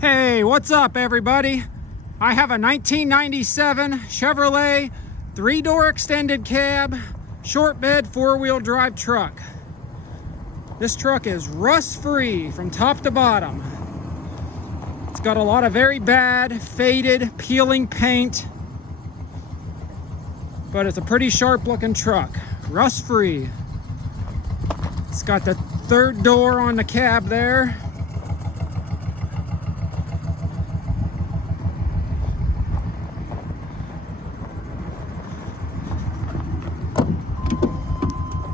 Hey, what's up everybody? I have a 1997 Chevrolet 3-door extended cab, short bed, 4-wheel drive truck. This truck is rust-free from top to bottom. It's got a lot of very bad, faded, peeling paint, but it's a pretty sharp looking truck, rust-free. It's got the 3rd door on the cab there.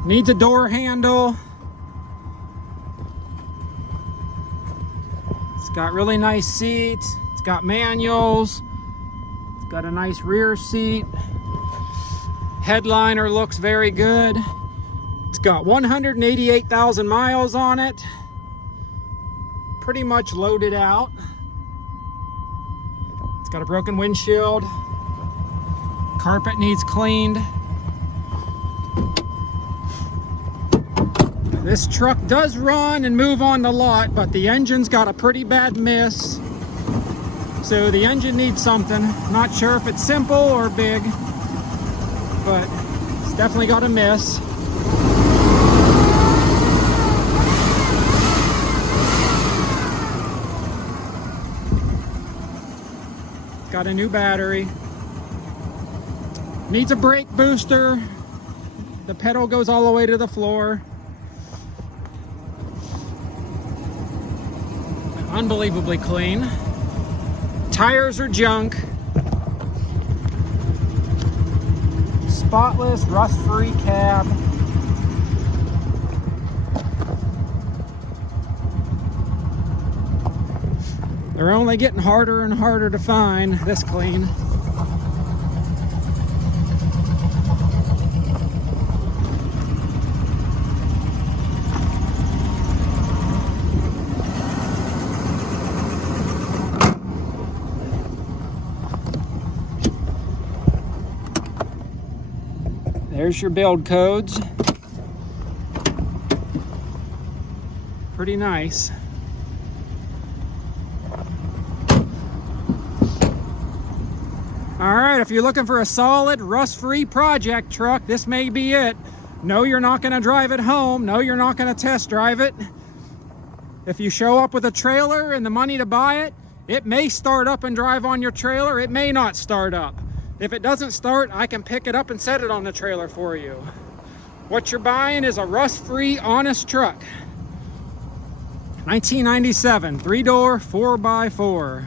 Needs a door handle. It's got really nice seats. It's got manuals. It's got a nice rear seat. Headliner looks very good. It's got 188,000 miles on it. Pretty much loaded out. It's got a broken windshield. Carpet needs cleaned. This truck does run and move on the lot, but the engine's got a pretty bad miss. So the engine needs something. Not sure if it's simple or big, but it's definitely got a miss. It's got a new battery. Needs a brake booster. The pedal goes all the way to the floor. Unbelievably clean. Tires are junk. Spotless, rust-free cab. They're only getting harder and harder to find this clean. There's your build codes. Pretty nice. All right, if you're looking for a solid rust-free project truck, this may be it. No, you're not going to drive it home. No, you're not going to test drive it. If you show up with a trailer and the money to buy it, it may start up and drive on your trailer. It may not start up. If it doesn't start, I can pick it up and set it on the trailer for you. What you're buying is a rust-free, honest truck. 1997, 3-door, 4x4.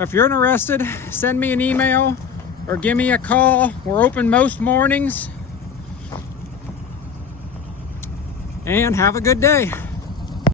If you're interested, send me an email or give me a call. We're open most mornings. And have a good day.